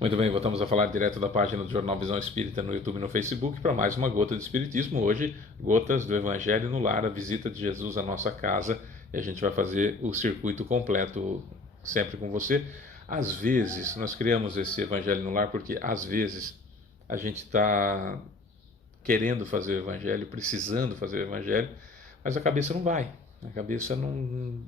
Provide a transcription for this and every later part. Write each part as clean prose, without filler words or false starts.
Muito bem, voltamos a falar direto da página do Jornal Visão Espírita no YouTube e no Facebook para mais uma Gota de Espiritismo. Hoje, Gotas do Evangelho no Lar, a visita de Jesus à nossa casa. E a gente vai fazer o circuito completo sempre com você. Às vezes, nós criamos esse Evangelho no Lar porque às vezes a gente está querendo fazer o Evangelho, precisando fazer o Evangelho, mas a cabeça não vai. A cabeça não...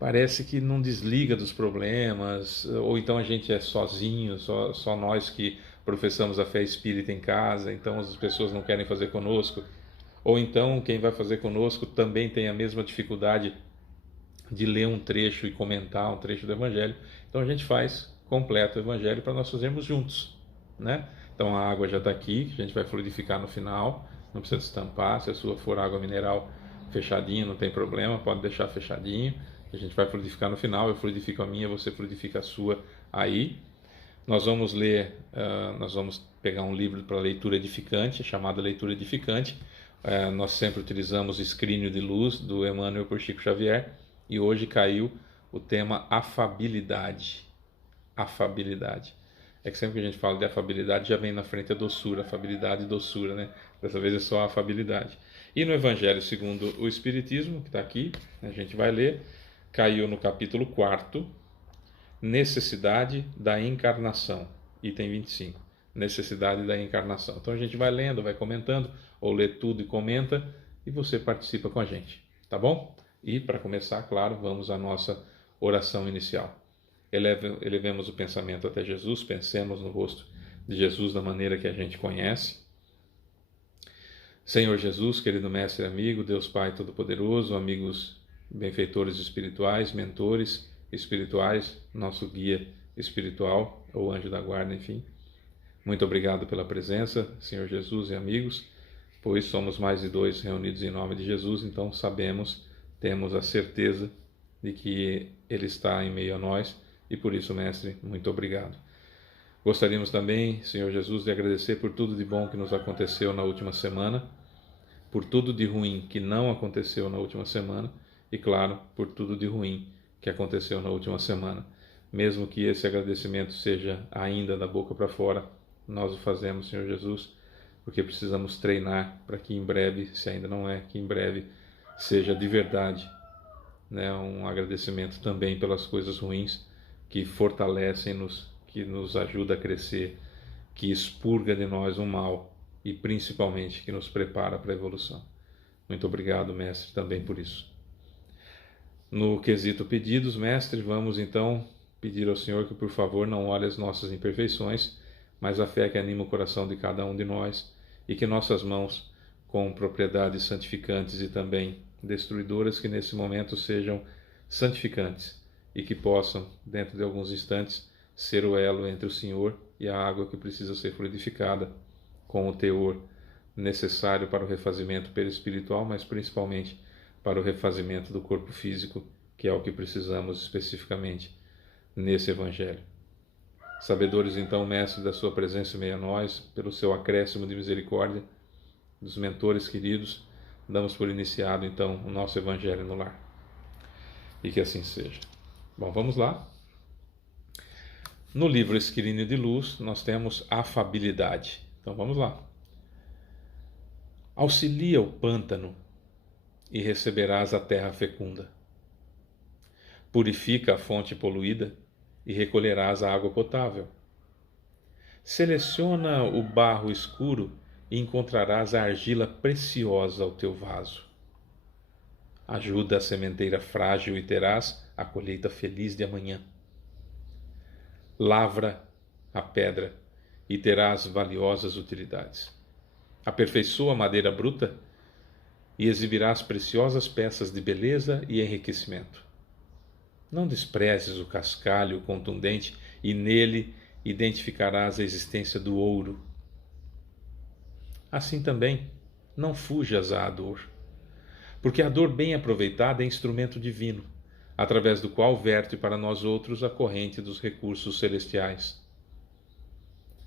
Parece que não desliga dos problemas, ou então a gente é sozinho, só nós que professamos a fé espírita em casa, então as pessoas não querem fazer conosco, ou então quem vai fazer conosco também tem a mesma dificuldade de ler um trecho e comentar um trecho do Evangelho, então a gente faz completo o Evangelho para nós fazermos juntos, né? Então a água já está aqui, a gente vai fluidificar no final, não precisa estampar, se a sua for água mineral fechadinha, não tem problema, pode deixar fechadinho. A gente vai fluidificar no final, eu fluidifico a minha, você fluidifica a sua aí. Nós vamos ler, nós vamos pegar um livro para leitura edificante, chamado Leitura Edificante. Nós sempre utilizamos Escrínio de Luz, do Emmanuel por Chico Xavier, e hoje caiu o tema afabilidade. Afabilidade. É que sempre que a gente fala de afabilidade, já vem na frente a doçura, afabilidade e doçura, né? Dessa vez é só a afabilidade. E no Evangelho segundo o Espiritismo, que está aqui, a gente vai ler, caiu no capítulo 4, necessidade da encarnação, item 25, necessidade da encarnação. Então a gente vai lendo, vai comentando, ou lê tudo e comenta, e você participa com a gente, tá bom? E para começar, claro, vamos à nossa oração inicial. Elevemos o pensamento até Jesus, pensemos no rosto de Jesus da maneira que a gente conhece. Senhor Jesus, querido Mestre e amigo, Deus Pai Todo-Poderoso, amigos benfeitores espirituais, mentores espirituais, nosso guia espiritual, ou anjo da guarda, enfim. Muito obrigado pela presença, Senhor Jesus e amigos, pois somos mais de dois reunidos em nome de Jesus, então sabemos, temos a certeza de que Ele está em meio a nós, e por isso, Mestre, muito obrigado. Gostaríamos também, Senhor Jesus, de agradecer por tudo de bom que nos aconteceu na última semana, por tudo de ruim que não aconteceu na última semana e, claro, por tudo de ruim que aconteceu na última semana. Mesmo que esse agradecimento seja ainda da boca para fora, nós o fazemos, Senhor Jesus, porque precisamos treinar para que em breve, se ainda não é, que em breve seja de verdade, né, um agradecimento também pelas coisas ruins que fortalecem-nos, que nos ajuda a crescer, que expurga de nós o mal e principalmente que nos prepara para a evolução. Muito obrigado, Mestre, também por isso. No quesito pedidos, Mestre, vamos então pedir ao Senhor que, por favor, não olhe as nossas imperfeições, mas a fé que anima o coração de cada um de nós e que nossas mãos, com propriedades santificantes e também destruidoras, que nesse momento sejam santificantes e que possam, dentro de alguns instantes, ser o elo entre o Senhor e a água que precisa ser fluidificada com o teor necessário para o refazimento perispiritual, mas principalmente para o refazimento do corpo físico, que é o que precisamos especificamente nesse Evangelho. Sabedores então, Mestre, da sua presença em meio a nós, pelo seu acréscimo de misericórdia, dos mentores queridos, damos por iniciado então o nosso Evangelho no lar. E que assim seja. Bom, vamos lá. No livro Esquilínio de Luz, nós temos afabilidade. Então vamos lá. Auxilia o pântano e receberás a terra fecunda. Purifica a fonte poluída e recolherás a água potável. Seleciona o barro escuro e encontrarás a argila preciosa ao teu vaso. Ajuda a sementeira frágil e terás a colheita feliz de amanhã. Lavra a pedra e terás valiosas utilidades. Aperfeiçoa a madeira bruta e exibirás preciosas peças de beleza e enriquecimento. Não desprezes o cascalho contundente e nele identificarás a existência do ouro. Assim também, não fujas à dor, porque a dor bem aproveitada é instrumento divino, através do qual verte para nós outros a corrente dos recursos celestiais.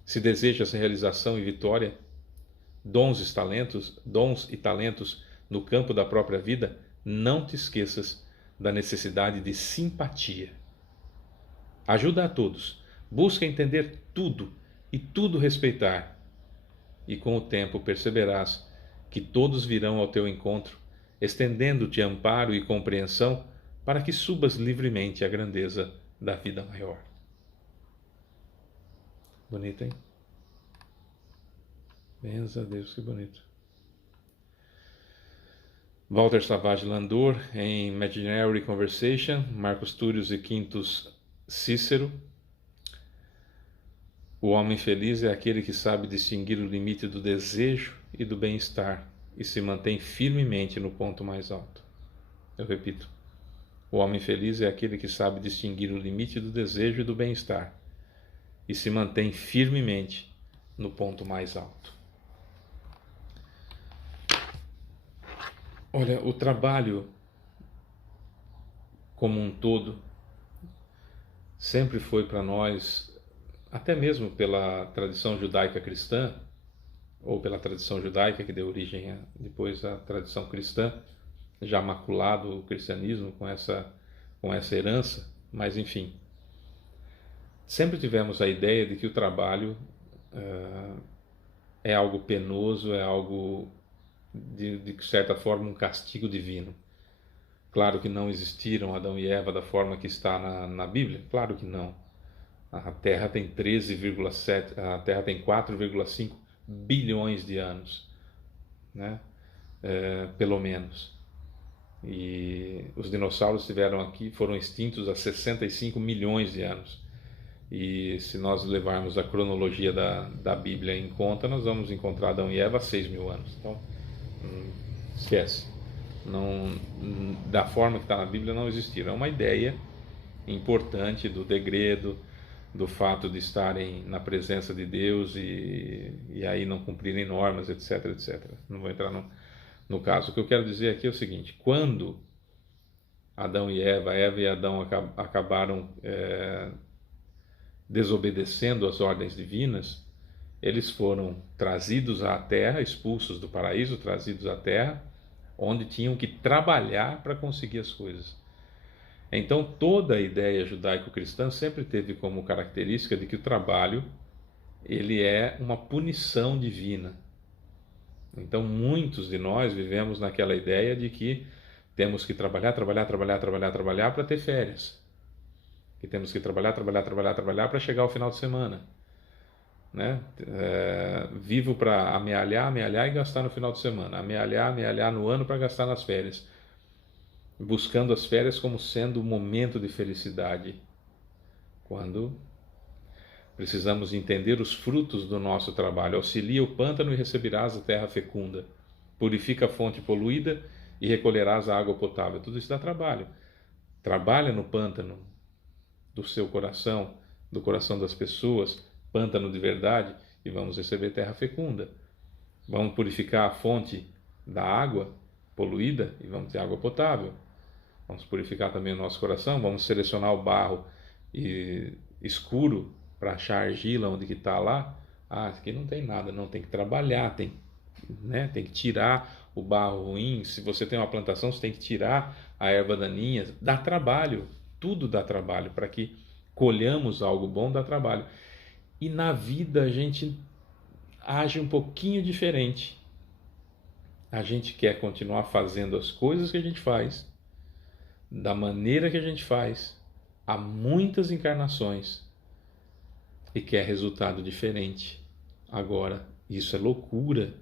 Se desejas realização e vitória, dons e talentos no campo da própria vida, não te esqueças da necessidade de simpatia. Ajuda a todos, Busca entender tudo e tudo respeitar, e com o tempo perceberás que todos virão ao teu encontro, estendendo-te amparo e compreensão para que subas livremente à grandeza da vida maior. Bonito, hein? Benza a Deus, que bonito. Walter Savage Landor, em Imaginary Conversation, Marcus Túrios e Quintus Cícero. O homem feliz é aquele que sabe distinguir o limite do desejo e do bem-estar e se mantém firmemente no ponto mais alto. Eu repito. O homem feliz é aquele que sabe distinguir o limite do desejo e do bem-estar e se mantém firmemente no ponto mais alto. Olha, o trabalho como um todo sempre foi para nós, até mesmo pela tradição judaica cristã, ou pela tradição judaica que deu origem depois à tradição cristã, já maculado o cristianismo com essa herança, mas enfim, sempre tivemos a ideia de que o trabalho é algo penoso, é algo de certa forma um castigo divino. Claro que não existiram Adão e Eva da forma que está na Bíblia, claro que não. A Terra tem 13,7, a Terra tem 4,5 bilhões de anos, né? Pelo menos. E os dinossauros foram extintos há 65 milhões de anos. E se nós levarmos a cronologia da Bíblia em conta, nós vamos encontrar Adão e Eva há 6 mil anos. Então, esquece. Não, da forma que está na Bíblia não existiram. É uma ideia importante do degredo, do fato de estarem na presença de Deus e aí não cumprirem normas, etc, etc. Não vou entrar no caso. O que eu quero dizer aqui é o seguinte: quando Adão e Eva e Adão acabaram desobedecendo às ordens divinas, eles foram trazidos à terra, expulsos do paraíso, trazidos à terra, onde tinham que trabalhar para conseguir as coisas. Então toda a ideia judaico-cristã sempre teve como característica de que o trabalho ele é uma punição divina. Então muitos de nós vivemos naquela ideia de que temos que trabalhar para ter férias. Que temos que trabalhar para chegar ao final de semana. Né? Vivo para amealhar e gastar no final de semana. Amealhar no ano para gastar nas férias. Buscando as férias como sendo um momento de felicidade. Quando precisamos entender os frutos do nosso trabalho. Auxilia o pântano e receberás a terra fecunda. Purifica a fonte poluída e recolherás a água potável. Tudo isso dá trabalho. Trabalha no pântano do seu coração, do coração das pessoas, pântano de verdade, e vamos receber terra fecunda. Vamos purificar a fonte da água poluída e vamos ter água potável. Vamos purificar também o nosso coração, vamos selecionar o barro escuro para achar argila onde que está lá. Aqui não tem nada, não, tem que trabalhar, tem que tirar o barro ruim. Se você tem uma plantação, você tem que tirar a erva daninha. Dá trabalho, tudo dá trabalho. Para que colhamos algo bom, dá trabalho. E na vida a gente age um pouquinho diferente. A gente quer continuar fazendo as coisas que a gente faz, da maneira que a gente faz, há muitas encarnações, e quer resultado diferente. Agora, isso é loucura.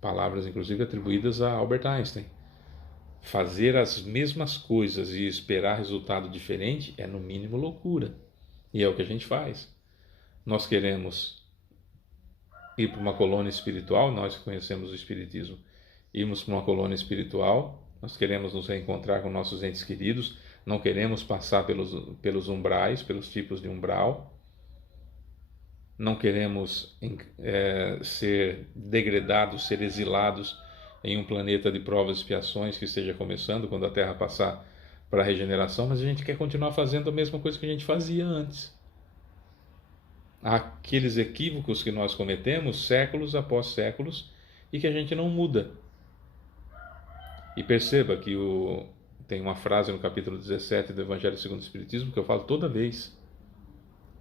Palavras, inclusive, atribuídas a Albert Einstein. Fazer as mesmas coisas e esperar resultado diferente é, no mínimo, loucura. E é o que a gente faz. Nós queremos ir para uma colônia espiritual, nós que conhecemos o Espiritismo, irmos para uma colônia espiritual, nós queremos nos reencontrar com nossos entes queridos, não queremos passar pelos umbrais, pelos tipos de umbral, não queremos ser degradados, ser exilados em um planeta de provas e expiações que esteja começando quando a Terra passar para a regeneração, mas a gente quer continuar fazendo a mesma coisa que a gente fazia antes. Aqueles equívocos que nós cometemos séculos após séculos e que a gente não muda. E perceba que tem uma frase no capítulo 17 do Evangelho segundo o Espiritismo que eu falo toda vez.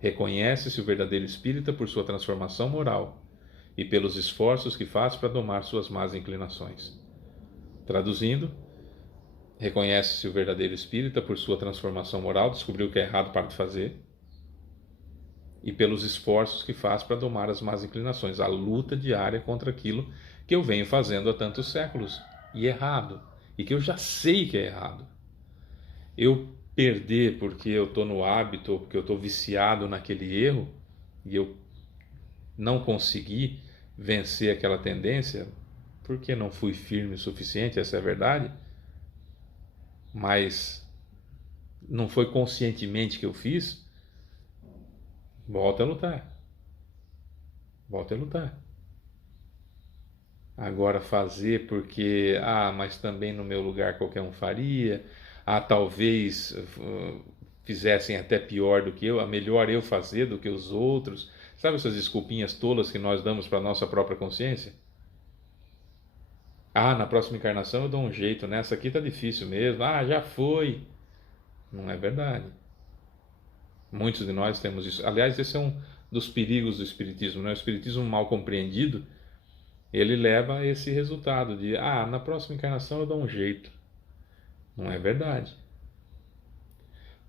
Reconhece-se o verdadeiro espírita por sua transformação moral e pelos esforços que faz para domar suas más inclinações. Traduzindo, reconhece-se o verdadeiro espírita por sua transformação moral, descobriu o que é errado para de fazer, e pelos esforços que faz para domar as más inclinações, a luta diária contra aquilo que eu venho fazendo há tantos séculos, e errado, e que eu já sei que é errado. Eu perder porque eu estou no hábito, ou porque eu estou viciado naquele erro, e eu não consegui vencer aquela tendência, porque não fui firme o suficiente, essa é a verdade, mas não foi conscientemente que eu fiz, volta a lutar. Volta a lutar. Agora fazer porque, mas também no meu lugar qualquer um faria, talvez fizessem até pior do que eu, melhor eu fazer do que os outros. Sabe essas desculpinhas tolas que nós damos para a nossa própria consciência? Na próxima encarnação eu dou um jeito, nessa aqui tá difícil mesmo, já foi. Não é verdade. Muitos de nós temos isso. Aliás, esse é um dos perigos do Espiritismo, né? O Espiritismo mal compreendido, ele leva a esse resultado de, na próxima encarnação eu dou um jeito. Não é verdade.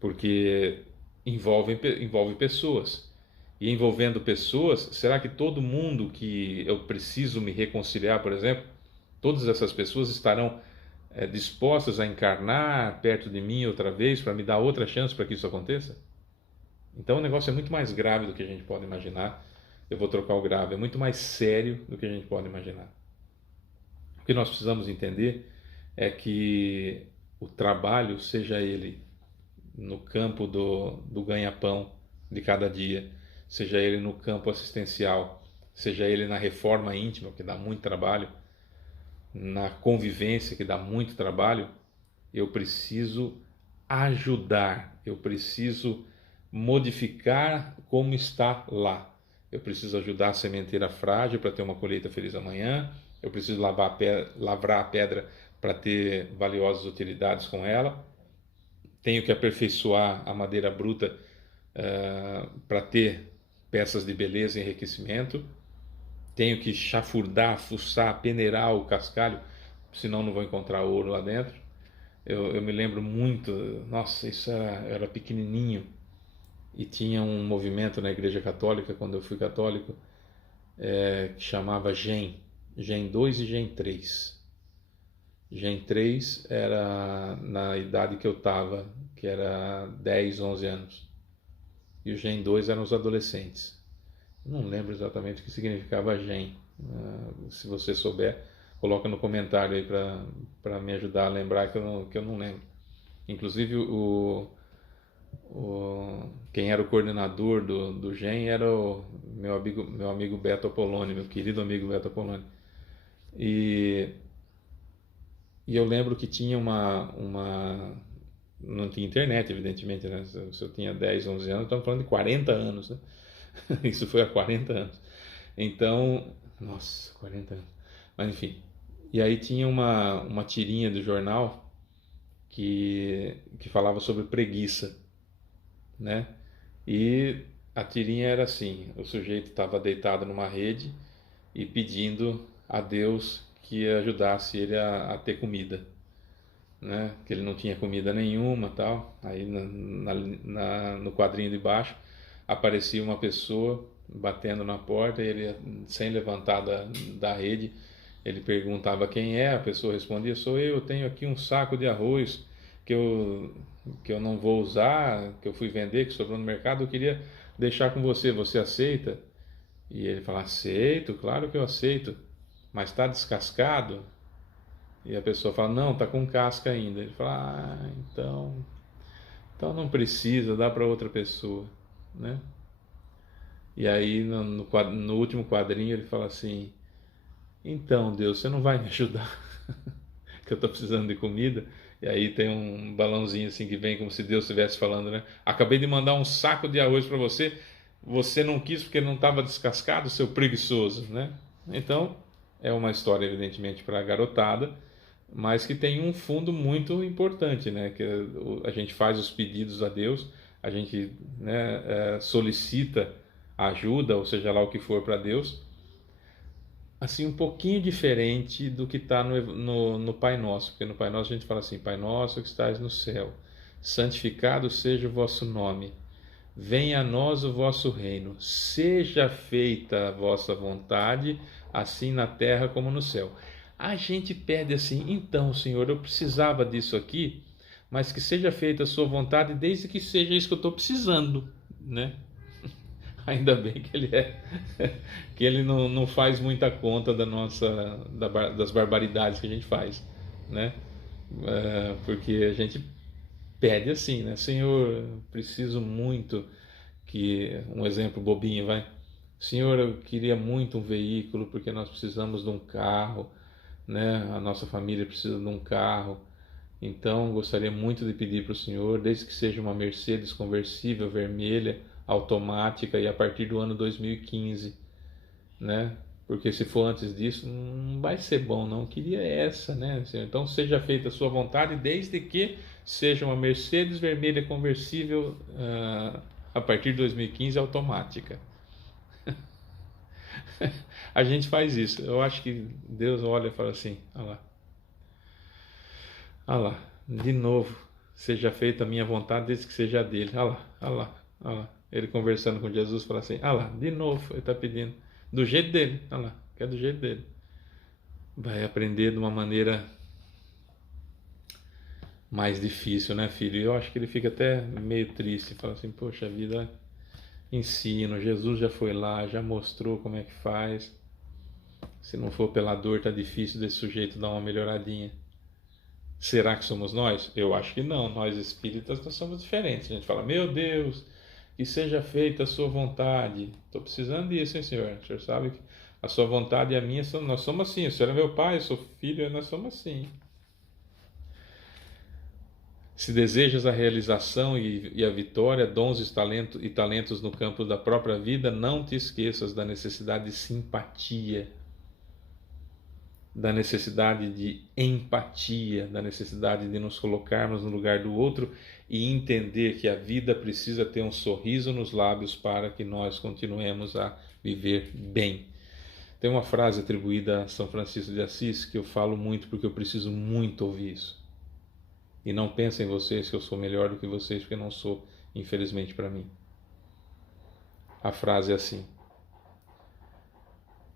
Porque envolve pessoas. E envolvendo pessoas, será que todo mundo que eu preciso me reconciliar, por exemplo, todas essas pessoas estarão dispostas a encarnar perto de mim outra vez para me dar outra chance para que isso aconteça? Então o negócio é muito mais grave do que a gente pode imaginar. Eu vou trocar o grave, é muito mais sério do que a gente pode imaginar. O que nós precisamos entender é que o trabalho, seja ele no campo do ganha-pão de cada dia, seja ele no campo assistencial, seja ele na reforma íntima, que dá muito trabalho, na convivência, que dá muito trabalho, eu preciso ajudar, eu preciso modificar como está lá. Eu preciso ajudar a sementeira frágil para ter uma colheita feliz amanhã. Eu preciso lavrar a pedra para ter valiosas utilidades com ela. Tenho que aperfeiçoar a madeira bruta para ter peças de beleza e enriquecimento. Tenho que chafurdar, fuçar, peneirar o cascalho, senão não vou encontrar ouro lá dentro. Eu me lembro muito, nossa, isso era pequenininho, e tinha um movimento na Igreja Católica, quando eu fui católico, que chamava GEM 2 e GEM 3. GEM 3 era na idade que eu estava, que era 10, 11 anos, e o GEM 2 eram os adolescentes. Não lembro exatamente o que significava GEM. Se você souber, coloca no comentário aí para me ajudar a lembrar, que eu não lembro. Inclusive quem era o coordenador do GEM era o meu amigo Beto Apoloni, meu querido amigo Beto Apoloni. E eu lembro que tinha não tinha internet, evidentemente, né? Se eu tinha 10, 11 anos, estamos falando de 40 anos, né? Isso foi há 40 anos. Então, nossa, 40 anos. Mas enfim. E aí tinha uma tirinha do jornal que falava sobre preguiça, né? E a tirinha era assim: o sujeito estava deitado numa rede e pedindo a Deus que ajudasse ele a ter comida, né? Que ele não tinha comida nenhuma, tal. Aí no quadrinho de baixo aparecia uma pessoa batendo na porta, e ele, sem levantar da rede, ele perguntava quem é, a pessoa respondia: sou eu tenho aqui um saco de arroz que eu não vou usar, que eu fui vender, que sobrou no mercado, eu queria deixar com você, você aceita? E ele fala: aceito, claro que eu aceito, mas está descascado? E a pessoa fala: não, está com casca ainda. Ele fala: então não precisa, dá para outra pessoa, né? E aí no último quadrinho ele fala assim: então Deus, você não vai me ajudar? Que eu estou precisando de comida. E aí tem um balãozinho assim que vem como se Deus estivesse falando, né? Acabei de mandar um saco de arroz para você, você não quis porque não estava descascado, seu preguiçoso, né? Então é uma história evidentemente para a garotada, mas que tem um fundo muito importante, né? Que a gente faz os pedidos a Deus a gente, né, solicita ajuda, ou seja lá o que for para Deus, assim, um pouquinho diferente do que está no Pai Nosso, porque no Pai Nosso a gente fala assim: Pai Nosso que estais no céu, santificado seja o vosso nome, venha a nós o vosso reino, seja feita a vossa vontade, assim na terra como no céu. A gente pede assim: então, Senhor, eu precisava disso aqui, mas que seja feita a sua vontade, desde que seja isso que eu estou precisando, né? Ainda bem que que ele não faz muita conta das barbaridades que a gente faz, né? Porque a gente pede assim, né? Senhor, preciso muito que... Um exemplo bobinho, vai. Senhor, eu queria muito um veículo, porque nós precisamos de um carro, né? A nossa família precisa de um carro. Então, gostaria muito de pedir para o Senhor, desde que seja uma Mercedes conversível vermelha, automática, e a partir do ano 2015, né? Porque se for antes disso, não vai ser bom, não. Eu queria essa, né, Senhor? Então, seja feita a sua vontade, desde que seja uma Mercedes vermelha conversível, a partir de 2015, automática. A gente faz isso. Eu acho que Deus olha e fala assim: olha lá, olha lá, de novo, seja feita a minha vontade, desde que seja a dele. Olha lá, olha lá, olha lá. Ele conversando com Jesus fala assim: olha lá, de novo, ele está pedindo. Do jeito dele, olha lá, que é do jeito dele. Vai aprender de uma maneira mais difícil, né, filho? E eu acho que ele fica até meio triste, fala assim: poxa vida, ensino, Jesus já foi lá, já mostrou como é que faz. Se não for pela dor, tá difícil desse sujeito dar uma melhoradinha. Será que somos nós? Eu acho que não. Nós espíritas, nós somos diferentes. A gente fala: meu Deus, que seja feita a sua vontade. Estou precisando disso, hein, Senhor? O Senhor sabe que a sua vontade e a minha, nós somos assim. O Senhor é meu pai, eu sou filho, nós somos assim. Se desejas a realização e a vitória, dons e talentos no campo da própria vida, não te esqueças da necessidade de simpatia, da necessidade de empatia, da necessidade de nos colocarmos no lugar do outro e entender que a vida precisa ter um sorriso nos lábios para que nós continuemos a viver bem. Tem uma frase atribuída a São Francisco de Assis que eu falo muito porque eu preciso muito ouvir isso. E não pensem vocês que eu sou melhor do que vocês, porque não sou, infelizmente para mim. A frase é assim: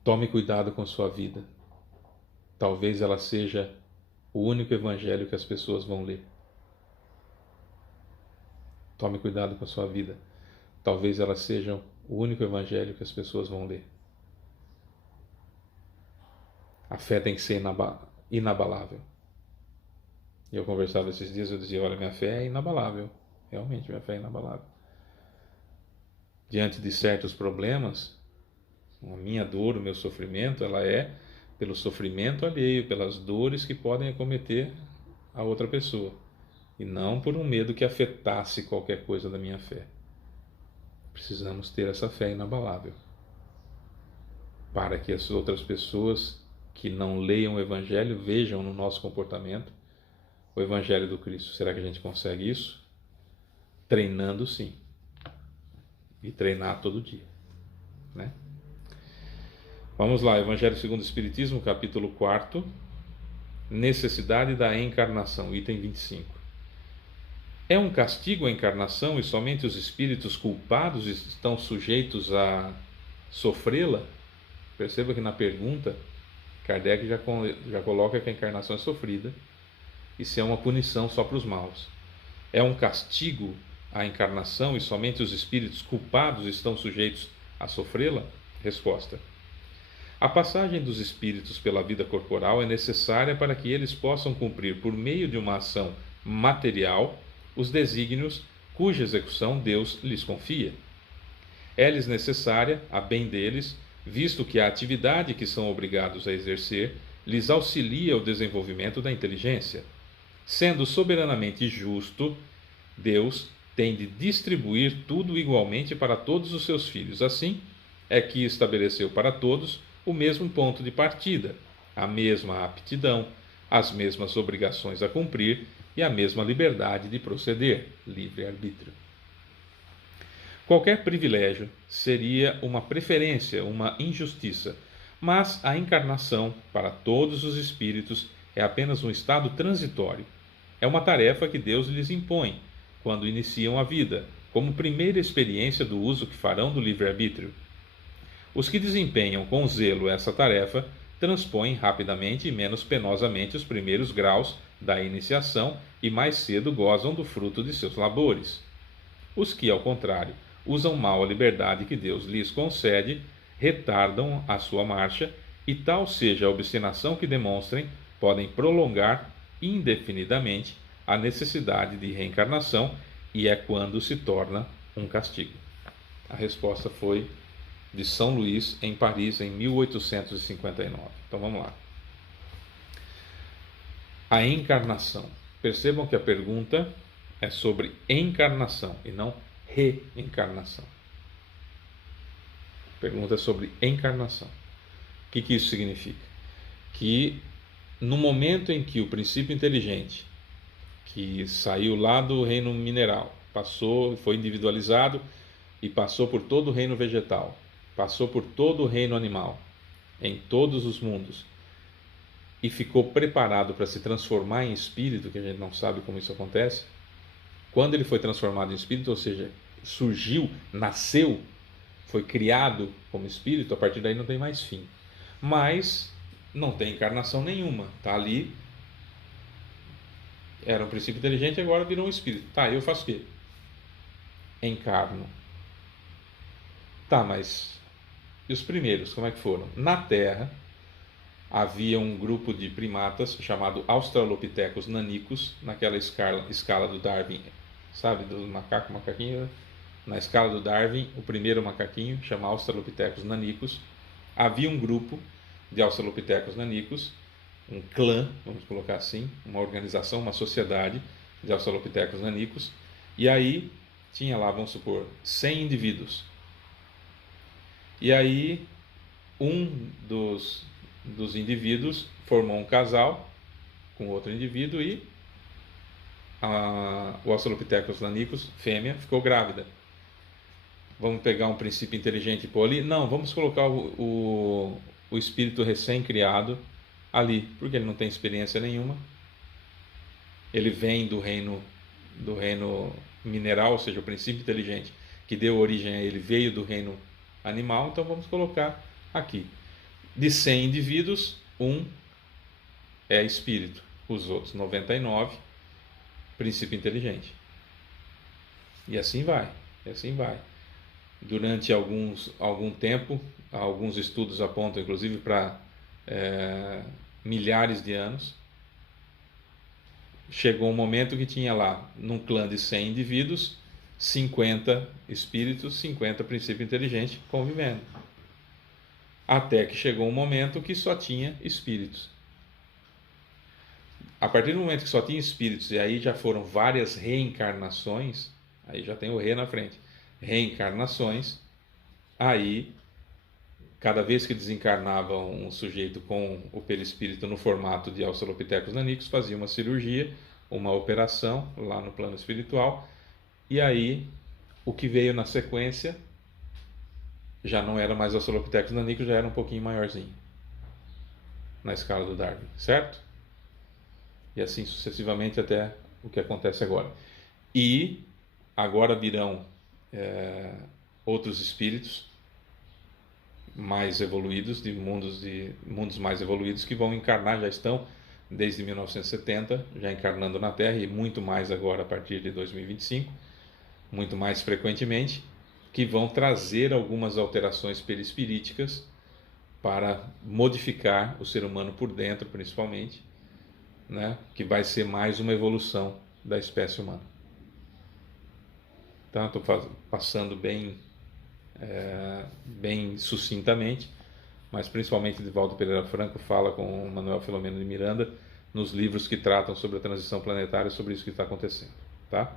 tome cuidado com sua vida. Talvez ela seja o único evangelho que as pessoas vão ler. Tome cuidado com a sua vida. Talvez ela seja o único evangelho que as pessoas vão ler. A fé tem que ser inabalável. E eu conversava esses dias, eu dizia: olha, minha fé é inabalável. Realmente, minha fé é inabalável. Diante de certos problemas, a minha dor, o meu sofrimento, ela é pelo sofrimento alheio, pelas dores que podem acometer a outra pessoa, e não por um medo que afetasse qualquer coisa da minha fé. Precisamos ter essa fé inabalável, para que as outras pessoas que não leiam o Evangelho vejam no nosso comportamento o Evangelho do Cristo. Será que a gente consegue isso? Treinando, sim. E treinar todo dia, né? Vamos lá, Evangelho segundo o Espiritismo, capítulo 4, necessidade da encarnação, item 25. É um castigo a encarnação e somente os espíritos culpados estão sujeitos a sofrê-la? Perceba que na pergunta, Kardec já coloca que a encarnação é sofrida, e se é uma punição só para os maus. É um castigo a encarnação e somente os espíritos culpados estão sujeitos a sofrê-la? Resposta: a passagem dos espíritos pela vida corporal é necessária para que eles possam cumprir, por meio de uma ação material, os desígnios cuja execução Deus lhes confia. É-lhes necessária, a bem deles, visto que a atividade que são obrigados a exercer lhes auxilia o desenvolvimento da inteligência. Sendo soberanamente justo, Deus tem de distribuir tudo igualmente para todos os seus filhos. Assim é que estabeleceu para todos o mesmo ponto de partida, a mesma aptidão, as mesmas obrigações a cumprir e a mesma liberdade de proceder, livre-arbítrio. Qualquer privilégio seria uma preferência, uma injustiça, mas a encarnação, para todos os espíritos, é apenas um estado transitório. É uma tarefa que Deus lhes impõe quando iniciam a vida, como primeira experiência do uso que farão do livre-arbítrio. Os que desempenham com zelo essa tarefa transpõem rapidamente e menos penosamente os primeiros graus da iniciação e mais cedo gozam do fruto de seus labores. Os que, ao contrário, usam mal a liberdade que Deus lhes concede, retardam a sua marcha, e tal seja a obstinação que demonstrem, podem prolongar indefinidamente a necessidade de reencarnação, e é quando se torna um castigo. A resposta foi de São Luís, em Paris, em 1859. Então vamos lá. A encarnação. Percebam que a pergunta é sobre encarnação e não reencarnação. A pergunta é sobre encarnação. O que isso significa? Que no momento em que o princípio inteligente, que saiu lá do reino mineral, passou, foi individualizado e passou por todo o reino vegetal, passou por todo o reino animal, em todos os mundos, e ficou preparado para se transformar em espírito, que a gente não sabe como isso acontece. Quando ele foi transformado em espírito, ou seja, surgiu, nasceu, foi criado como espírito, a partir daí não tem mais fim. Mas não tem encarnação nenhuma, está ali, era um princípio inteligente, agora virou um espírito. Tá, eu faço o quê? Encarno. Tá, mas e os primeiros, como é que foram? Na Terra havia um grupo de primatas chamado Australopithecus nanicus, naquela escala do Darwin, sabe, do macaquinho, na escala do Darwin, o primeiro macaquinho chama Australopithecus nanicus. Havia um grupo de Australopithecus nanicus, um clã, vamos colocar assim, uma organização, uma sociedade de Australopithecus nanicus, e aí tinha lá, vamos supor, 100 indivíduos. E aí um dos indivíduos formou um casal com outro indivíduo e o Australopithecus nanicus, fêmea, ficou grávida. Vamos pegar um princípio inteligente e pôr ali? Não, vamos colocar o espírito recém-criado ali, porque ele não tem experiência nenhuma. Ele vem do reino mineral, ou seja, o princípio inteligente que deu origem a ele veio do reino animal, então vamos colocar aqui. De 100 indivíduos, um é espírito, os outros 99, princípio inteligente. E assim vai, e assim vai. Durante algum tempo, alguns estudos apontam inclusive para milhares de anos, chegou um momento que tinha lá, num clã de 100 indivíduos, 50 espíritos, 50 princípio inteligente convivendo. Até que chegou um momento que só tinha espíritos. A partir do momento que só tinha espíritos, e aí já foram várias reencarnações, aí já tem o re na frente, reencarnações, aí cada vez que desencarnava um sujeito com o perispírito no formato de Australopithecus nanicus, fazia uma cirurgia, uma operação lá no plano espiritual, e aí o que veio na sequência já não era mais Australopithecus nanicus, já era um pouquinho maiorzinho na escala do Darwin, certo? E assim sucessivamente até o que acontece agora. E agora virão outros espíritos mais evoluídos, de mundos mais evoluídos, que vão encarnar, já estão desde 1970, já encarnando na Terra, e muito mais agora a partir de 2025, muito mais frequentemente, que vão trazer algumas alterações perispiríticas para modificar o ser humano por dentro, principalmente, né? Que vai ser mais uma evolução da espécie humana. Então, estou passando bem sucintamente, mas principalmente Divaldo Pereira Franco fala com o Manuel Filomeno de Miranda nos livros que tratam sobre a transição planetária, sobre isso que está acontecendo, tá?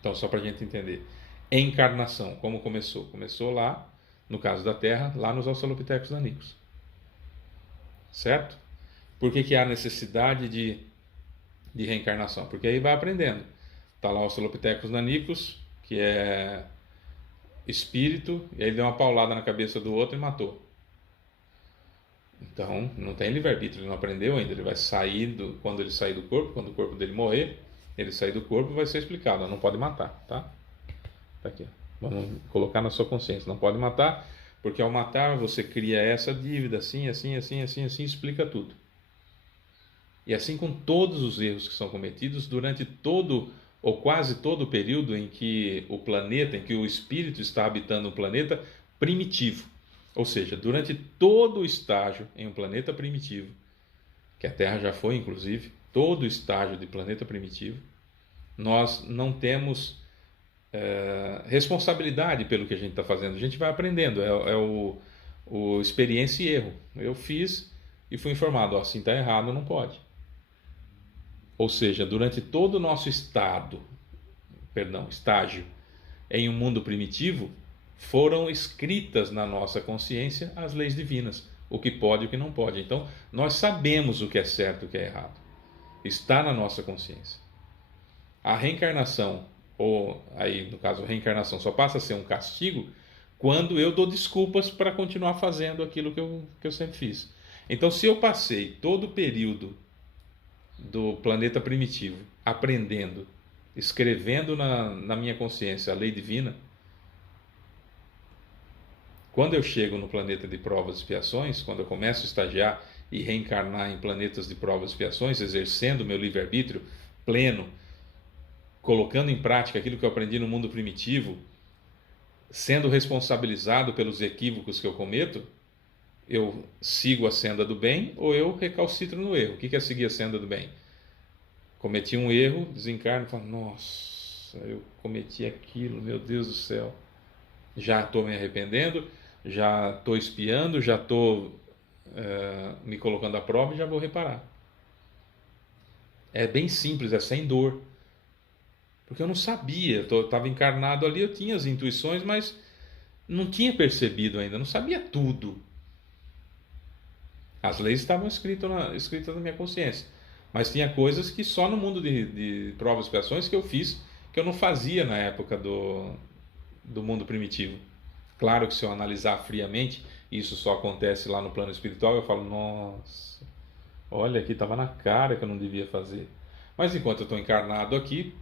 Então, só para a gente entender. Encarnação, como começou? Começou lá, no caso da Terra, lá nos Australopithecus nanicus. Certo? Por que há necessidade de reencarnação? Porque aí vai aprendendo. Está lá o Australopithecus nanicus, que é espírito, e aí ele deu uma paulada na cabeça do outro e matou. Então, não tem livre-arbítrio, ele não aprendeu ainda. Ele vai sair quando ele sair do corpo, quando o corpo dele morrer, ele sair do corpo, vai ser explicado. Não pode matar, tá? Tá aqui, ó. Vamos colocar na sua consciência. Não pode matar, porque ao matar você cria essa dívida, assim, assim, assim, assim, assim, explica tudo. E assim com todos os erros que são cometidos durante todo ou quase todo o período em que o planeta, em que o espírito está habitando um planeta primitivo. Ou seja, durante todo o estágio em um planeta primitivo, que a Terra já foi, inclusive, todo o estágio de planeta primitivo, nós não temos responsabilidade pelo que a gente está fazendo. A gente vai aprendendo, é o experiência e erro. Eu fiz e fui informado, assim está errado, não pode. Ou seja, durante todo o nosso estágio em um mundo primitivo, foram escritas na nossa consciência as leis divinas, o que pode e o que não pode. Então, nós sabemos o que é certo e o que é errado. Está na nossa consciência. A reencarnação, ou aí no caso a reencarnação, só passa a ser um castigo quando eu dou desculpas para continuar fazendo aquilo que eu sempre fiz. Então, se eu passei todo o período do planeta primitivo aprendendo, escrevendo na minha consciência a lei divina, quando eu chego no planeta de provas e expiações, quando eu começo a estagiar e reencarnar em planetas de provas e expiações, exercendo meu livre-arbítrio pleno, colocando em prática aquilo que eu aprendi no mundo primitivo, sendo responsabilizado pelos equívocos que eu cometo, eu sigo a senda do bem ou eu recalcitro no erro. O que é seguir a senda do bem? Cometi um erro, desencarno e falo, nossa, eu cometi aquilo, meu Deus do céu. Já estou me arrependendo, já estou espiando, já estou me colocando à prova e já vou reparar. É bem simples, é sem dor. Porque eu não sabia, estava encarnado ali, eu tinha as intuições, mas não tinha percebido ainda, não sabia tudo. As leis estavam escritas na minha consciência, mas tinha coisas que só no mundo de provas e expiações que eu fiz, que eu não fazia na época do mundo primitivo. Claro que se eu analisar friamente, isso só acontece lá no plano espiritual, eu falo, nossa, olha aqui, estava na cara que eu não devia fazer. Mas enquanto eu estou encarnado aqui,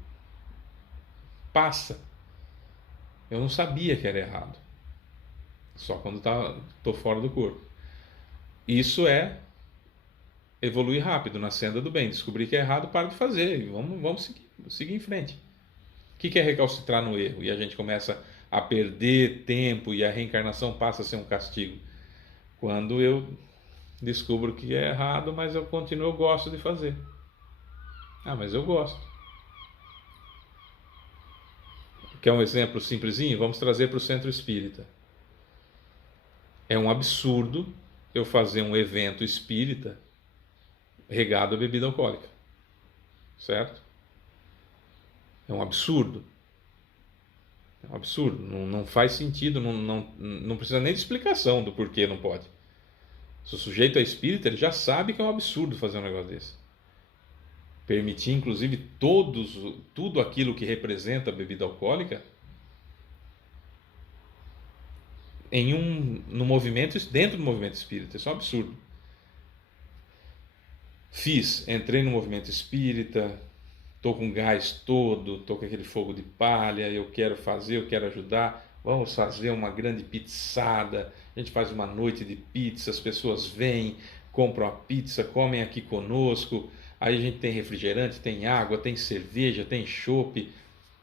passa. Eu não sabia que era errado. Só quando estou fora do corpo. Isso é evoluir rápido na senda do bem. Descobrir que é errado, para de fazer. E vamos seguir em frente. O que é recalcitrar no erro? E a gente começa a perder tempo e a reencarnação passa a ser um castigo. Quando eu descubro que é errado, mas eu gosto de fazer. Ah, mas eu gosto. Quer um exemplo simplesinho? Vamos trazer para o centro espírita. É um absurdo eu fazer um evento espírita regado a bebida alcoólica. Certo? É um absurdo. É um absurdo. Não faz sentido, não precisa nem de explicação do porquê não pode. Se o sujeito é espírita, ele já sabe que é um absurdo fazer um negócio desse. Permitir, inclusive, tudo aquilo que representa a bebida alcoólica no movimento, dentro do movimento espírita. Isso é um absurdo. Entrei no movimento espírita, estou com gás todo, estou com aquele fogo de palha, eu quero fazer, eu quero ajudar, vamos fazer uma grande pizzada, a gente faz uma noite de pizza, as pessoas vêm, compram a pizza, comem aqui conosco, aí a gente tem refrigerante, tem água, tem cerveja, tem chopp,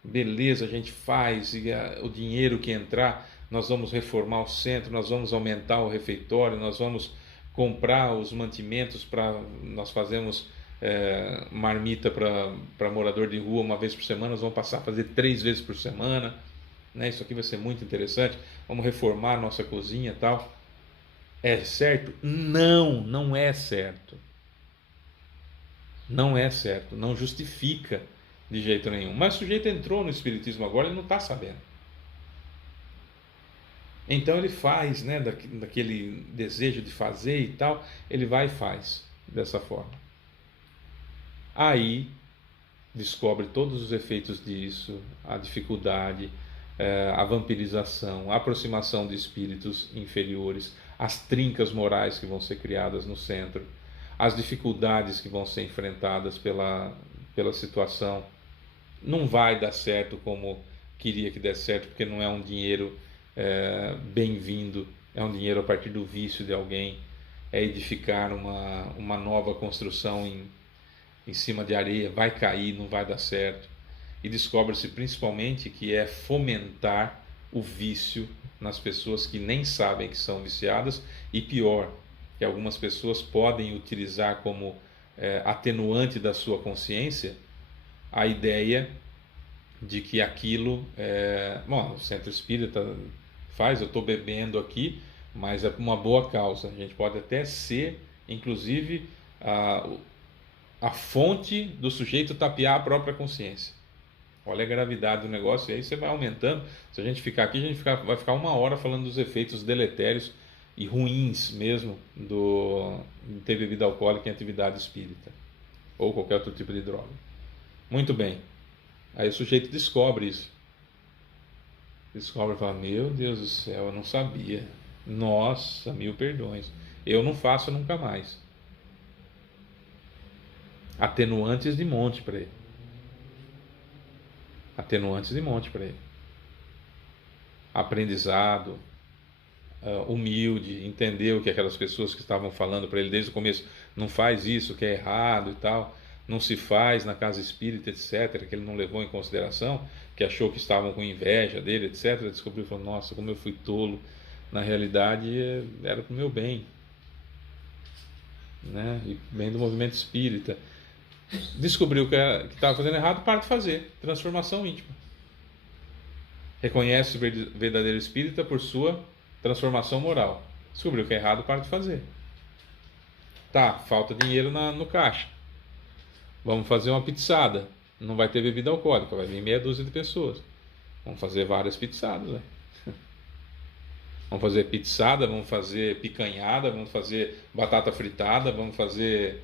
beleza, a gente faz, e o dinheiro que entrar, nós vamos reformar o centro, nós vamos aumentar o refeitório, nós vamos comprar os mantimentos nós fazemos marmita para morador de rua uma vez por semana, nós vamos passar a fazer 3 vezes por semana, né? Isso aqui vai ser muito interessante, vamos reformar a nossa cozinha e tal. É certo? Não é certo. Não é certo, não justifica de jeito nenhum. Mas o sujeito entrou no espiritismo agora, ele não está sabendo. Então ele faz, né, daquele desejo de fazer e tal, ele vai e faz dessa forma. Aí descobre todos os efeitos disso, a dificuldade, a vampirização, a aproximação de espíritos inferiores, as trincas morais que vão ser criadas no centro, as dificuldades que vão ser enfrentadas pela situação. Não vai dar certo como queria que desse certo, porque não é um dinheiro bem-vindo, é um dinheiro a partir do vício de alguém, é edificar uma nova construção em cima de areia, vai cair, não vai dar certo. E descobre-se principalmente que é fomentar o vício nas pessoas que nem sabem que são viciadas, e pior, que algumas pessoas podem utilizar como atenuante da sua consciência a ideia de que aquilo bom, o centro espírita faz, eu estou bebendo aqui, mas é por uma boa causa. A gente pode até ser, inclusive, a fonte do sujeito tapear a própria consciência. Olha a gravidade do negócio, e aí você vai aumentando. Se a gente ficar aqui, vai ficar 1 hora falando dos efeitos deletérios e ruins mesmo de ter bebida alcoólica em atividade espírita, ou qualquer outro tipo de droga. Muito bem. Aí o sujeito descobre isso. Descobre e fala: meu Deus do céu, eu não sabia. Nossa, 1000 perdões. Eu não faço nunca mais. Atenuantes de monte para ele. Atenuantes de monte para ele. Aprendizado, humilde, entendeu que aquelas pessoas que estavam falando para ele desde o começo: não faz isso, que é errado e tal, não se faz na casa espírita, etc., que ele não levou em consideração, que achou que estavam com inveja dele, etc., descobriu e falou: nossa, como eu fui tolo, na realidade era para o meu bem, né? E bem do movimento espírita. Descobriu que estava fazendo errado, para de fazer. Transformação íntima. Reconhece o verdadeiro espírita por sua transformação moral. Descobriu que é errado, para de fazer. Tá, falta dinheiro no caixa. Vamos fazer uma pizzada. Não vai ter bebida alcoólica, vai vir meia dúzia de pessoas. Vamos fazer várias pizzadas, né? Vamos fazer pizzada, vamos fazer picanhada, vamos fazer batata fritada, vamos fazer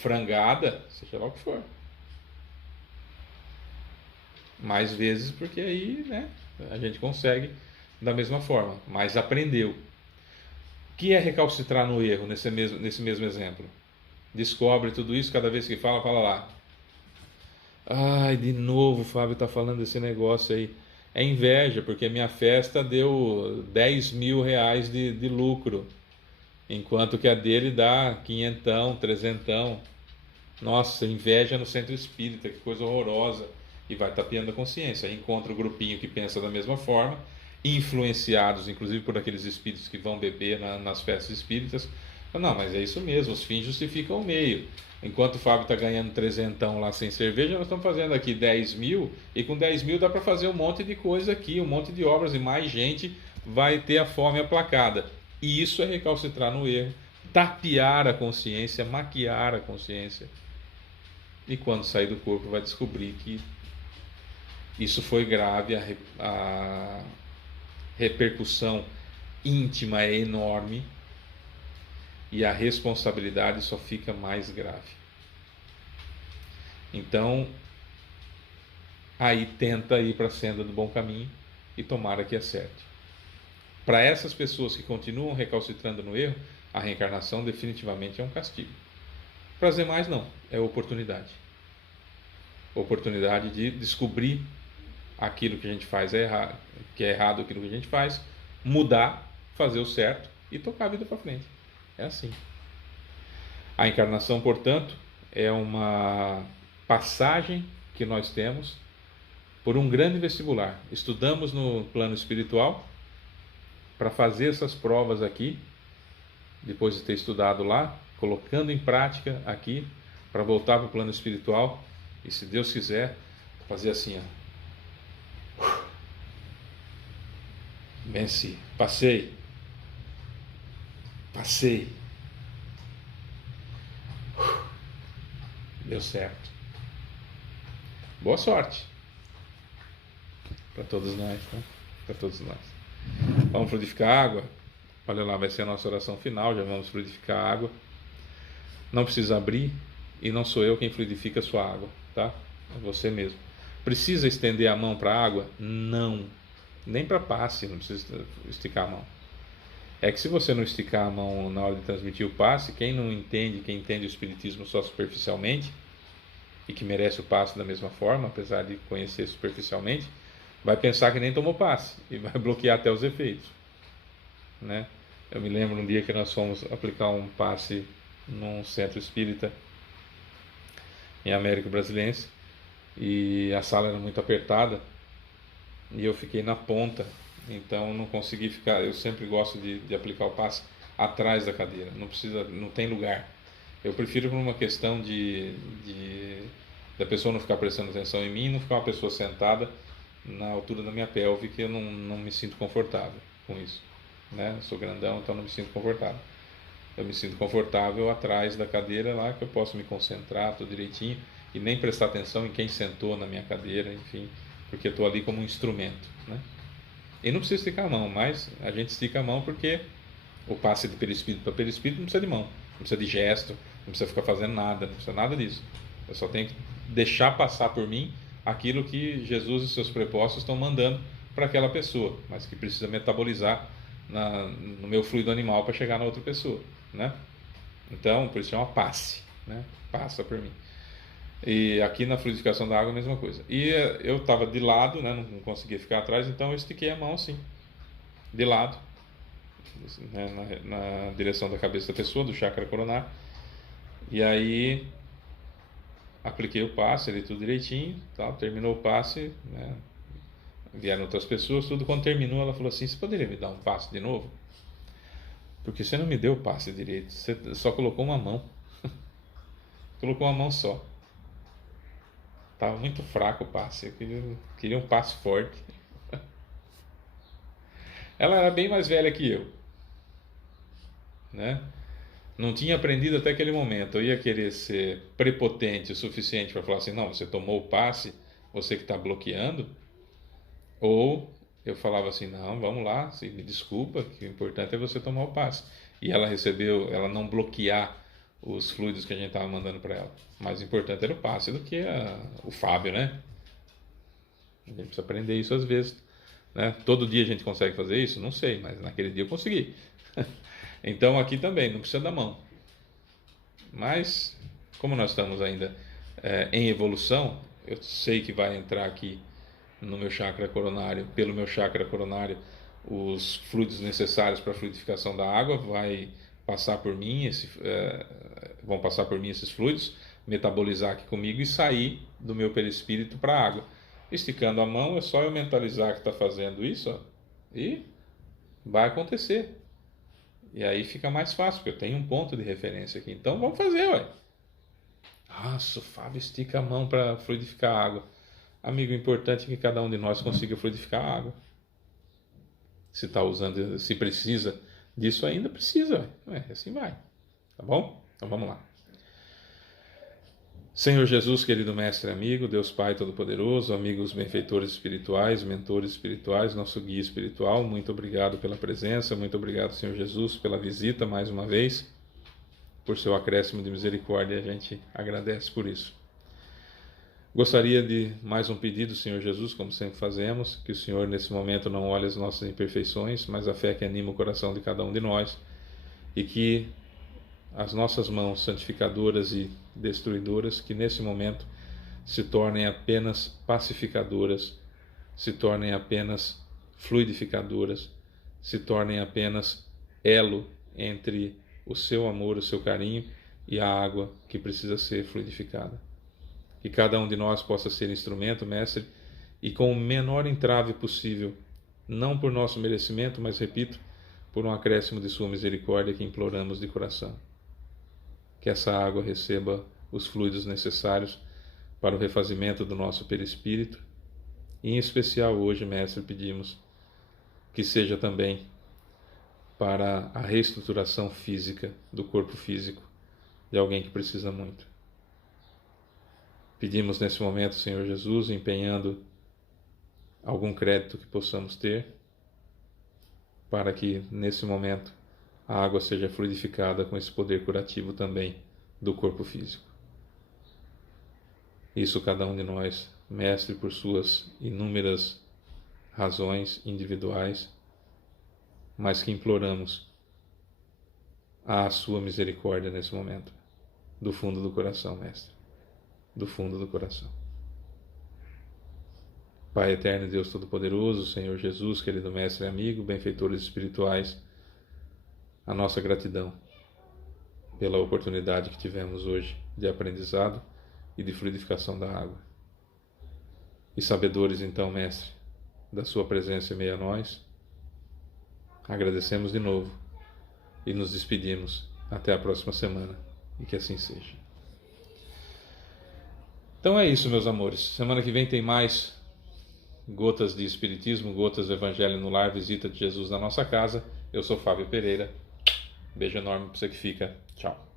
frangada, seja lá o que for. Mais vezes, porque aí, né, a gente consegue da mesma forma, mas aprendeu. O que é recalcitrar no erro nesse mesmo exemplo? Descobre tudo isso, cada vez que fala lá: ai, de novo o Fábio está falando desse negócio aí. É inveja, porque minha festa deu 10 mil reais de lucro, enquanto que a dele dá 500, 300. Nossa, inveja no centro espírita, que coisa horrorosa. E vai tapeando a consciência. Aí encontra o grupinho que pensa da mesma forma, influenciados inclusive por aqueles espíritos que vão beber nas festas espíritas. Não, mas é isso mesmo, os fins justificam o meio. Enquanto o Fábio está ganhando 300 lá sem cerveja, nós estamos fazendo aqui 10 mil, e com 10 mil dá para fazer um monte de coisa aqui, um monte de obras, e mais gente vai ter a fome aplacada. E isso é recalcitrar no erro, tapear a consciência, maquiar a consciência. E quando sair do corpo vai descobrir que isso foi grave, a repercussão íntima é enorme, e a responsabilidade só fica mais grave. Então, aí tenta ir para a senda do bom caminho e tomara que acerte. Para essas pessoas que continuam recalcitrando no erro, a reencarnação definitivamente é um castigo. Para as demais não, é oportunidade. Oportunidade de descobrir aquilo que a gente faz é errado, que é errado aquilo que a gente faz, mudar, fazer o certo e tocar a vida para frente. É assim. A encarnação, portanto, é uma passagem que nós temos por um grande vestibular. Estudamos no plano espiritual para fazer essas provas aqui, depois de ter estudado lá, colocando em prática aqui, para voltar para o plano espiritual e, se Deus quiser, fazer assim, ó. Venci, passei. Deu certo. Boa sorte para todos nós, né? Para todos nós. Vamos fluidificar a água. Olha lá, vai ser a nossa oração final. Já vamos fluidificar a água. Não precisa abrir, e não sou eu quem fluidifica a sua água, tá? É você mesmo. Precisa estender a mão para a água? Não. Nem para passe, não precisa esticar a mão. É que se você não esticar a mão na hora de transmitir o passe, quem não entende, quem entende o espiritismo só superficialmente, e que merece o passe da mesma forma, apesar de conhecer superficialmente, vai pensar que nem tomou passe e vai bloquear até os efeitos, né? Eu me lembro um dia que nós fomos aplicar um passe num centro espírita em Américo Brasilense e a sala era muito apertada e eu fiquei na ponta, então não consegui ficar. Eu sempre gosto de aplicar o passe atrás da cadeira, não precisa, não tem lugar. Eu prefiro por uma questão da pessoa não ficar prestando atenção em mim, não ficar uma pessoa sentada na altura da minha pelve, que eu não me sinto confortável com isso, né? Eu sou grandão, então não me sinto confortável. Eu me sinto confortável atrás da cadeira lá, que eu posso me concentrar tudo direitinho e nem prestar atenção em quem sentou na minha cadeira, enfim, porque eu estou ali como um instrumento, né? E não precisa esticar a mão, mas a gente estica a mão porque o passe de perispírito para perispírito não precisa de mão, não precisa de gesto, não precisa ficar fazendo nada, não precisa nada disso. Eu só tenho que deixar passar por mim aquilo que Jesus e seus prepostos estão mandando para aquela pessoa, mas que precisa metabolizar no meu fluido animal para chegar na outra pessoa, né? Então, por isso chama passe, né? Passa por mim. E aqui na fluidificação da água a mesma coisa. E eu estava de lado, né? Não conseguia ficar atrás, então eu estiquei a mão assim, de lado, né? Na direção da cabeça da pessoa, do chakra coronário. E aí apliquei o passe ali tudo direitinho, tal, terminou o passe, né? Vieram outras pessoas, tudo. Quando terminou, ela falou assim: você poderia me dar um passe de novo? Porque você não me deu o passe direito, você só colocou uma mão. Colocou uma mão só. Estava muito fraco o passe, eu queria um passe forte. Ela era bem mais velha que eu, né? Não tinha aprendido até aquele momento. Eu ia querer ser prepotente o suficiente para falar assim: não, você tomou o passe, você que está bloqueando. Ou eu falava assim: não, vamos lá, me desculpa, que o importante é você tomar o passe. E ela recebeu, ela não bloquear os fluidos que a gente estava mandando para ela. Mais importante era o passe do que o Fábio, né? A gente precisa aprender isso às vezes, né? Todo dia a gente consegue fazer isso? Não sei, mas naquele dia eu consegui. Então aqui também, não precisa da mão. Mas, como nós estamos ainda em evolução, eu sei que vai entrar aqui no meu chakra coronário, pelo meu chakra coronário, os fluidos necessários para a fluidificação da água, vai passar por mim, vão passar por mim esses fluidos, metabolizar aqui comigo e sair do meu perispírito para a água. Esticando a mão, é só eu mentalizar que está fazendo isso, ó, e vai acontecer. E aí fica mais fácil, porque eu tenho um ponto de referência aqui. Então vamos fazer, ué. Nossa, o Fábio estica a mão para fluidificar a água. Amigo, o importante é que cada um de nós consiga fluidificar a água. Se está usando, se precisa disso ainda, precisa. Assim vai. Tá bom? Então vamos lá. Senhor Jesus, querido Mestre amigo, Deus Pai Todo-Poderoso, amigos benfeitores espirituais, mentores espirituais, nosso guia espiritual, muito obrigado pela presença, muito obrigado, Senhor Jesus, pela visita mais uma vez, por seu acréscimo de misericórdia, a gente agradece por isso. Gostaria de mais um pedido, Senhor Jesus, como sempre fazemos, que o Senhor nesse momento não olhe as nossas imperfeições, mas a fé que anima o coração de cada um de nós, e que as nossas mãos santificadoras e destruidoras, que nesse momento se tornem apenas pacificadoras, se tornem apenas fluidificadoras, se tornem apenas elo entre o seu amor, o seu carinho e a água que precisa ser fluidificada. Que cada um de nós possa ser instrumento, Mestre, e com o menor entrave possível, não por nosso merecimento, mas, repito, por um acréscimo de sua misericórdia que imploramos de coração. Que essa água receba os fluidos necessários para o refazimento do nosso perispírito, e em especial hoje, Mestre, pedimos que seja também para a reestruturação física do corpo físico de alguém que precisa muito. Pedimos nesse momento, Senhor Jesus, empenhando algum crédito que possamos ter, para que nesse momento a água seja fluidificada com esse poder curativo também do corpo físico. Isso cada um de nós, Mestre, por suas inúmeras razões individuais, mas que imploramos a sua misericórdia nesse momento, do fundo do coração, Mestre, do fundo do coração. Pai eterno e Deus Todo-Poderoso, Senhor Jesus, querido Mestre e amigo, benfeitores espirituais, a nossa gratidão pela oportunidade que tivemos hoje de aprendizado e de fluidificação da água. E sabedores então, Mestre, da sua presença em meio a nós, agradecemos de novo e nos despedimos até a próxima semana, e que assim seja. Então é isso, meus amores. Semana que vem tem mais Gotas de Espiritismo, Gotas do Evangelho no Lar, Visita de Jesus na nossa casa. Eu sou Fábio Pereira. Beijo enorme para você que fica. Tchau.